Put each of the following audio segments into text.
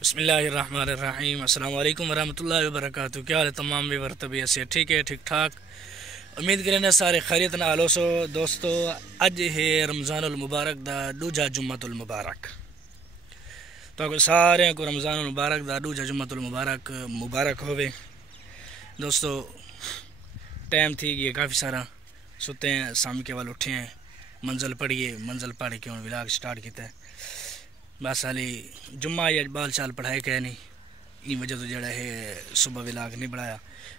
बिस्मिल्लाहिर्रहमानिर्रहीम। अस्सलाम वालेकुम वरहमतुल्लाहि वबरकातुहू। क्या हाल है तमाम व्यूअर? तबीयत से ठीक है, ठीक ठाक। उम्मीद करें सारे खैरियत नाल होसो। दोस्तों, अज है रमज़ानुल मुबारक दा दूजा जुम्मतुल मुबारक। तो सारे को रमज़ानुल मुबारक दा दूजा जुम्मतुल मुबारक मुबारक होवे। दोस्तों, टाइम थी गया काफ़ी सारा, सुते हैं, शाम के वाल उठे हैं, मंजिल पढ़ के हूँ व्लॉग स्टार्ट किया है। बस हाली जुम्मा या बाल चाल पढ़ाए कह नहीं, इन वजह तो जड़ा है सुबह व्लॉग नहीं बढ़ाया।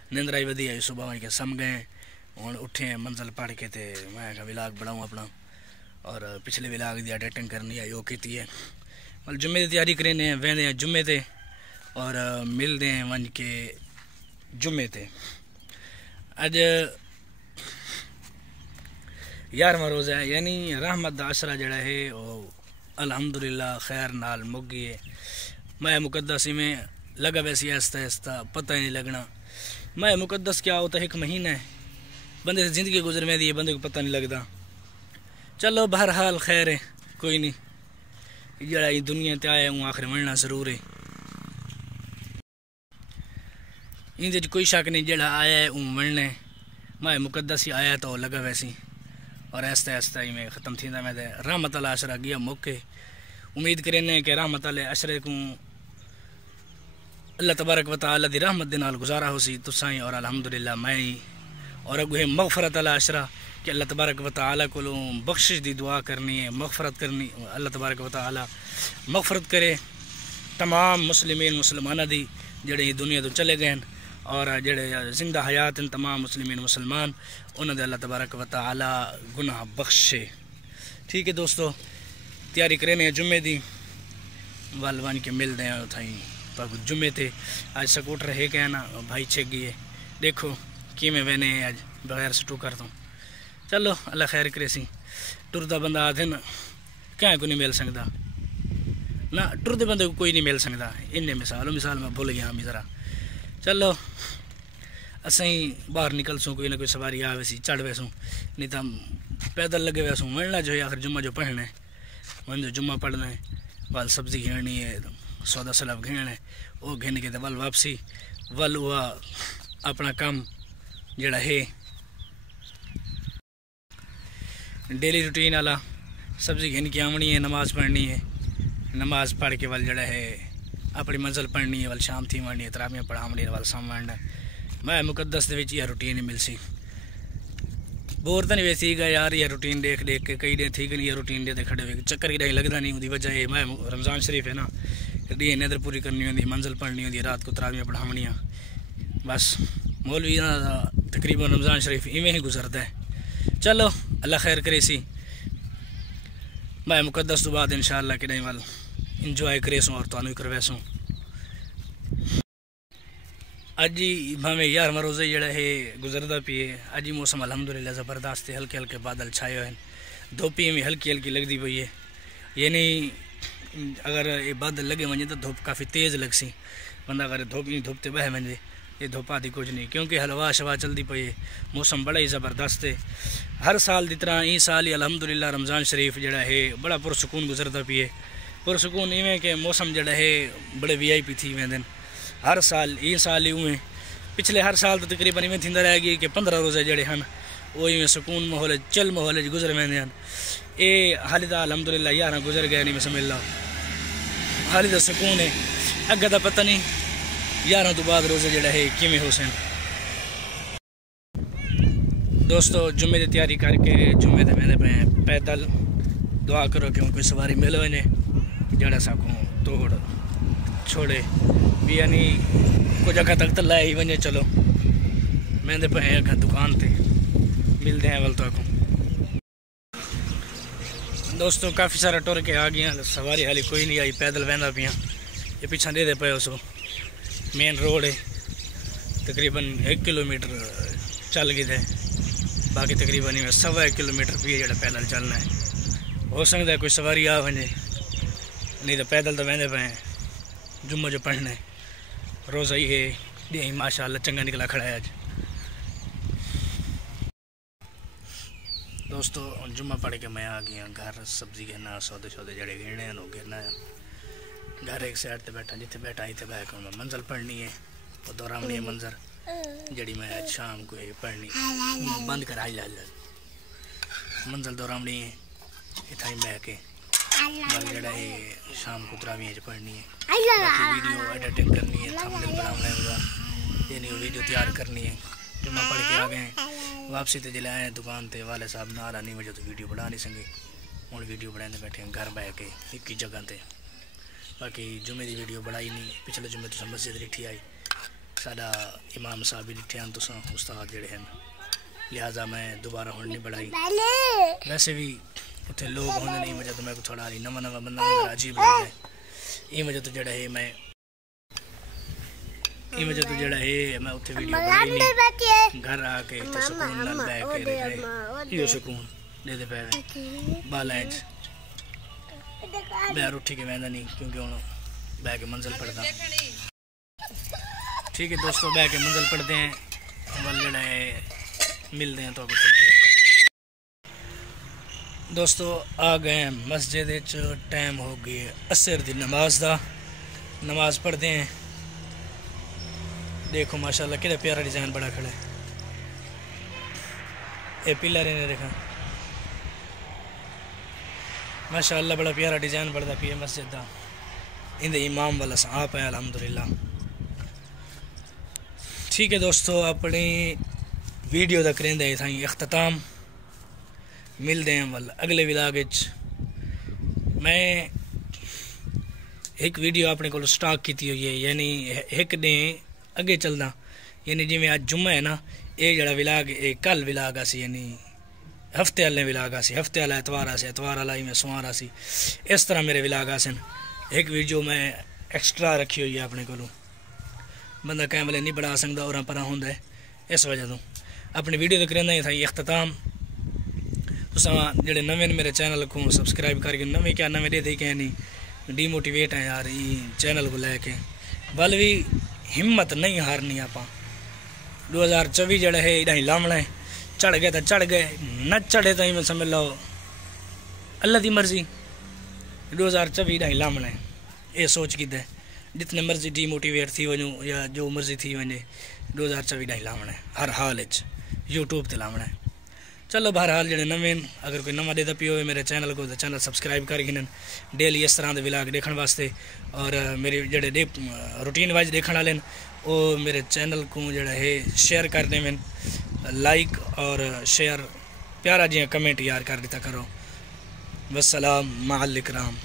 निंदरा ही वधी आई, सुबह वहीं के सम गए, हूँ उठे हैं मंजिल पढ़ के, तो मैं व्लॉग बढ़ाऊँ अपना। और पिछले व्लॉग की एडिटिंग करनी है वो की है। मतलब जुम्मे की तैयारी करें, वेंदे हैं जुम्मे ते और मिलते हैं वन के जुम्मे ते। अज 11वां रोज़ा है, यानी रहमत दा असरा जड़ा है वो अल्हम्दुलिल्लाह खैर नाल मुक गई है। मैं मुकद्दस में लगा वैसी आहिस्ता आहिस्ता, पता ही नहीं लगना। मैं मुकद्दस क्या होता है, एक महीना है बंदे से ज़िंदगी गुजर में दी है, बंदे को पता नहीं लगता। चलो बहरहाल खैर है, कोई नहीं, जड़ा ये दुनिया ते आया हूँ आखिर मरना ज़रूर है। इन कोई शक नहीं, जड़ा आया है वो मरना है। मैं मुकद्दस ही आया तो लगा वैसी, और आहिस्ता आहिस्ता ही में ख़त्म थी। मैं रहमत अल अशरा गया मौके। उम्मीद करें कि रहमत अल अशरे को अल्लाह तबारक व तआला दी रहमत दे नाल गुजारा हो सी तुसाई, और अल्हम्दुलिल्लाह मैं ही। और अगुए मगफरत अल अशरा कि अल्लाह तबारक व तआला को बख्शिश दी दुआ करनी है, मगफरत करनी। अल्लाह तबारक व तआला मगफरत करे तमाम मुस्लिमीन मुसलमाना दी जेड़े दुनिया तो चले गए हैं, और जेड़े जिंदा हयात हैं तमाम मुस्लिमीन मुसलमान, उन्होंने अल्लाह तबारक व तआला गुनाह बख्शे। ठीक है दोस्तों, तैयारी करें जुम्मे दी, वल वन के मिलते हैं उठाई तो जुम्मे थे। आज स्कूटर है क्या ना भाई छेक गई है, देखो कि मैं वेने आज बगैर सटू कर दूँ। चलो अल्लाह खैर करे सी। टुरदा बंदा आधे न क्या को नहीं मिल सकता ना, टुरदे बंदे को कोई नहीं मिल सकता। इन्हें मिसाल मैं भूल गया हमें ज़रा। चलो असें बाहर निकलसूँ, कोई ना कोई सवारी आ वैसी चढ़ वैसूँ, नहीं तो पैदल लगे वैसूँ मरना जो है। आखिर जुम्मा जो पढ़ना है, मन जो जुम्मा पढ़ना है, वाल सब्जी घेरनी है, सौदा सलाब घेरना है, वो घेन के वल वापसी वल हुआ अपना काम जड़ा है डेली रूटीन वाला। सब्जी घेन के आवनी है, नमाज़ पढ़नी है, नमाज़ पढ़ के वल जड़ा है अपनी मंजिल पढ़नी है, वल शाम थी वढ़नी है, तरावियां पढ़ावनी है, वल शाम वढ़ना है। मैं मुकद्दस दे विच यह रूटीन ही मिल सी। बोर तो नहीं वैसी गया यार, यह रूटीन देख देख के कई दिन थी कि यह रूटीन दे खड़े हुए चक्कर की लगता नहीं। उसकी वजह है मैं रमज़ान शरीफ है ना, डी नदर पूरी करनी होती, मंजिल पढ़नी होती, रात को तरावियां पढ़ावनियाँ। बस मौलवी तकरीबन रमज़ान शरीफ इवें ही गुजरता है। चलो अल्लाह खैर करे सी। मैं मुकद्दस तो बाद इंशाअल्लाह कि नहीं वाल इंजॉय करे सूँ और तुहानू करवैसूँ। अज ही भावें 11वां रोज़ा जड़ा है गुजरता पी है। अज ही मौसम अल्हम्दुलिल्लाह ज़बरदस्त है, हल्के हल्के बादल छाए हुए हैं, धुप में हल्की हल्की लगती पई है। यानी अगर ये बादल लगे वजे तो धुप काफ़ी तेज़ लग सी, बंदा अगर धुप ते बह वजे ये धुप आदि कुछ नहीं, क्योंकि हलवा शवा चलती पई है, मौसम बड़ा ही ज़बरदस्त है। हर साल की तरह ई साल ही अल्हम्दुलिल्लाह रमज़ान शरीफ जड़ा है बड़ा पुरसकून गुजरता पी है। पुरसकून इवें कि मौसम जड़ा है बड़े VIP थी वेंदे हर साल। ई साल ही उमें पिछले हर साल तो तकरीबन इवें थींदा रह गई कि 15 रोज़े जड़े हैं वो इवें सुकून माहौल चल माहौल गुजर वेंदे हैं। ये हाली तो अल्हम्दुलिल्लाह 11 गुजर गए नहीं, मैं समझ लो हाली तो सुकून है। अगे तो पता नहीं 11 तो बाद रोज़े जड़ा है किमें हो सन। दोस्तों, जुम्मे की तैयारी करके जुम्मे ते मेरे पे पैदल दुआ करो कि कोई सवारी मिल वने जड़ा सको तोड़ छोड़े भी, यानी कुछ जगह तक तो लाई वजे। चलो मैं पे अगर दुकान ते मिलते हैं वल तो। दोस्तों, काफ़ी सारा टुर के आ गया, सवारी हाली कोई नहीं आई, पैदल वहदा पियाँ। ये पीछा दे पे उस मेन रोड है, तकरीबन 1 किलोमीटर चल गए थे, बाकी तकरीबन 1.25 किलोमीटर भी है पैदल चलना है। हो सकता है कोई सवारी आ वजे, नहीं तो पैदल तो वहदे पे जुम्मा जो पढ़ना है। रोज़ा ही है डी माशाअल्लाह चंगा निकला खड़ा है आज। दोस्तों, जुम्मा पढ़ के मैं आ गया घर, सब्जी घेरना, सौदे शौदे जड़े घेरने गिरना है। घर एक साइड ते बैठा जिथे बैठा इतने बह के मैं मंजिल पढ़नी है और दोहरावनी है मंजर जड़ी मैं आज शाम को पढ़नी बंद कर आई लाल मंजिल दोहरावनी है इतना बह के जड़ा है शाम को तरावी पढ़नी है बाकी वीडियो एडिटिंग करनी है थंबनेल बनाना होगा यानी वीडियो तैयार करनी है जुम्मा पढ़ के आ गए वापसी तो जल्द आए दुकान ते वाले साहब ना नहीं वजह तो वीडियो बना नहीं सके हूँ वीडियो बनाने बैठे घर बह के एक ही जगह ते बाकी जुम्मे की वीडियो बनाई नहीं पिछले जुम्मे तुम मस्जिद डिठी आई साडा इमाम साहब भी डिठे हैं तुसा उस्ताद जड़े हैं लिहाजा मैं दोबारा हुण नहीं बढ़ाई वैसे भी उत्थे लोग होंगे नहीं वजह तो मैं को थोड़ा नवा नवा बंदा अजीब लग जाए ये वजह तो जड़ा है मैं ये वजह तो जड़ा है मैं उत्थे वीडियो बनाई नहीं घर आके ते सुकून नाल बैठ के रहे यो सुकून दे दे पे बालेंस मैं उठी के वहदा नहीं क्योंकि हुण बह के मंजिल पढ़दा ठीक है दोस्तों बह के मंजिल पढ़ते हैं वल जड़ा है मिलते हैं तो दोस्तों आ गए मस्जिद टाइम हो गई असर दी नमाज दा नमाज पढ़ते हैं देखो माशाल्लाह कितना प्यारा डिजाइन बड़ा खड़ा है ये पिलर ने देखा माशाल्लाह बड़ा प्यारा डिजाइन बढ़ता पी मस्जिद का इंदे इमाम वाला आप है अल्हम्दुलिल्लाह ठीक है दोस्तों अपनी वीडियो का करेंगे इथाई अख्ताम मिलते हैं वाल अगले विलाग मैं एक वीडियो अपने को स्टॉक की हुई है यानी एक ने अगे चलना यानी जिमें आज जुम्मा है ना ये जड़ा विलाग ये कल विलाग आसी यानी हफ्ते वाले विलाग आसी हफ्ते वाला एतवार वाला ही मैं सोमवार आसी इस तरह मेरे विलाग आसन एक वीडियो मैं एक्सट्रा रखी हुई है अपने को बंदा कैं वाले नहीं बढ़ा सकता और पर होंगे इस वजह तो अपनी वीडियो तो करेंदा ही था अख्ताम तुसा जेडे नवे मेरे चैनल को सब्सक्राइब करके नवे क्या नवे दे क्या नहीं डीमोटिवेट है यार ये चैनल को लैके बल भी हिम्मत नहीं हारनी आप 2024 जड़ा है इधर लामना है चढ़ गए तो चढ़ गए न चढ़े तो मैं समझ लो अल्लाह की मर्जी 2024 इधर लामना है ये सोच की दे जितने मर्जी डीमोटिवेट थी वजूँ या जो मर्जी थी वजे 2024 इधर लामना है हर हाल यूट्यूब ते लामना है चलो बहरहाल जड़े नवे अगर कोई नवा देता पियो मेरे चैनल को तो चैनल सब्सक्राइब कर गिन डेली इस तरह के विलाग देखने वास्ते और मेरे जड़े रूटीन वाइज देखने वाले वो मेरे चैनल को जड़ा है शेयर करने में लाइक और शेयर प्यारा जी कमेंट यार कर देता करो वस्सलाम माल इकराम।